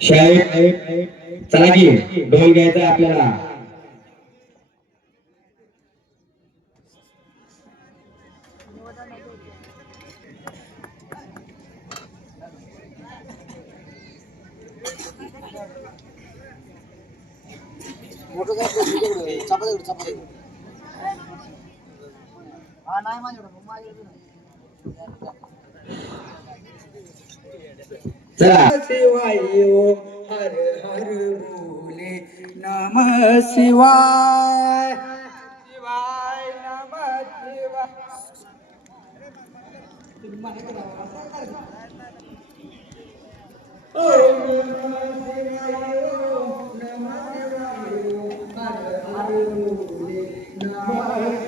शाळेत चला की ढोल घ्यायचा आपल्याला. शिवाय हर हर बोले नम शिवाय शिवाय नम शिवाय Thank you.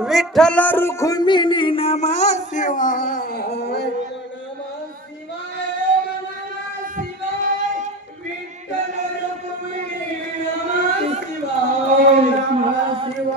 विठ्ठल रुक्मिणी नम शिवाय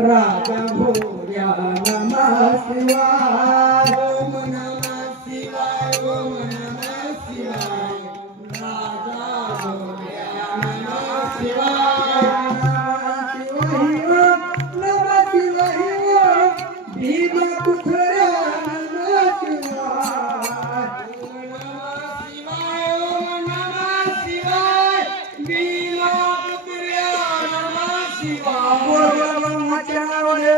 राजा भोर्या नमः शिवाय down here.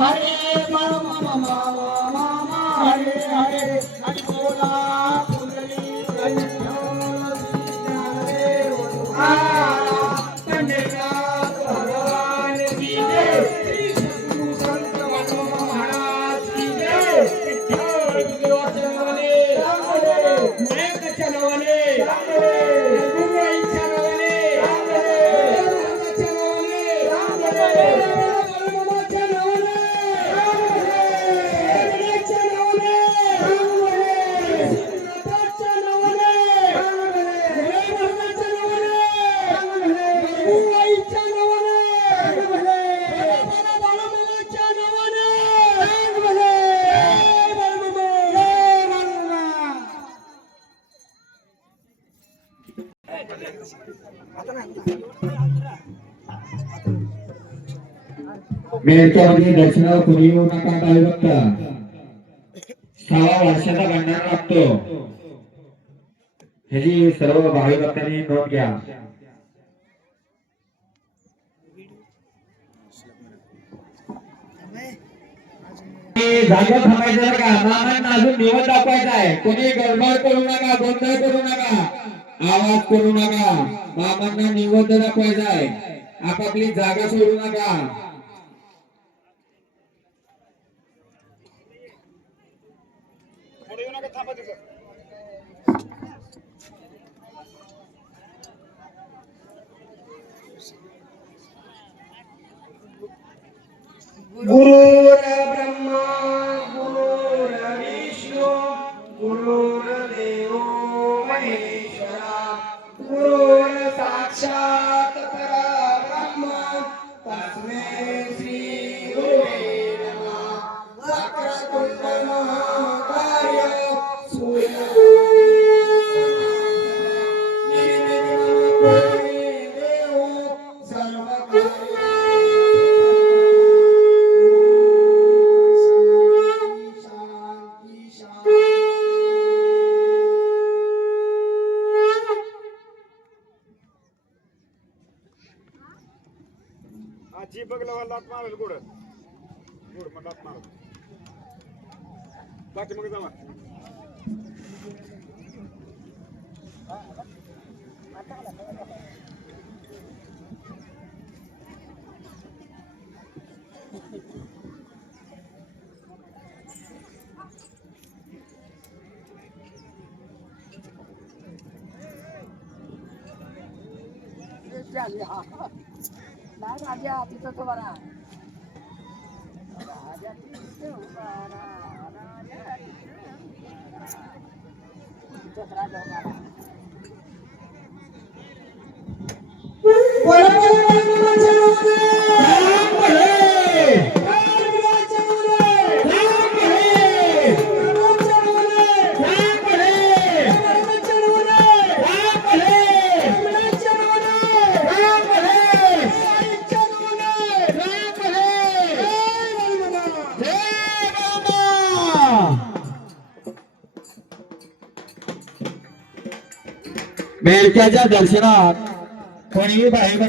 हरे राम राम मामा हरे हरे अटो ने श्री मेडच्यामध्ये दक्षिण कुणी येऊ नका काही भक्त सहा वर्षाचा भंडारा लागतो. ह्याची सर्व भावी भक्तांनी नोंद घ्या. जागा थांबायचं बरं का? मामांना अजून निवड दाखवायचा आहे. कोणी गडबड करू नका गोंधळ करू नका आवाज करू नका. मामांना निवड दाखवायचा आहे. आपापली जागा सोडू नका. গুরু आजी बघला लात मारेल गोड. गोड मग लात मार बाकी मग जमा Yeah, yeah. तिथं तो बरा राजा तिथं उभा राहा, राजा तिथं उभा राहा. तिथंच राजा उभा राहा. बेडक्याच्या दर्शनात कोणीही बाहेर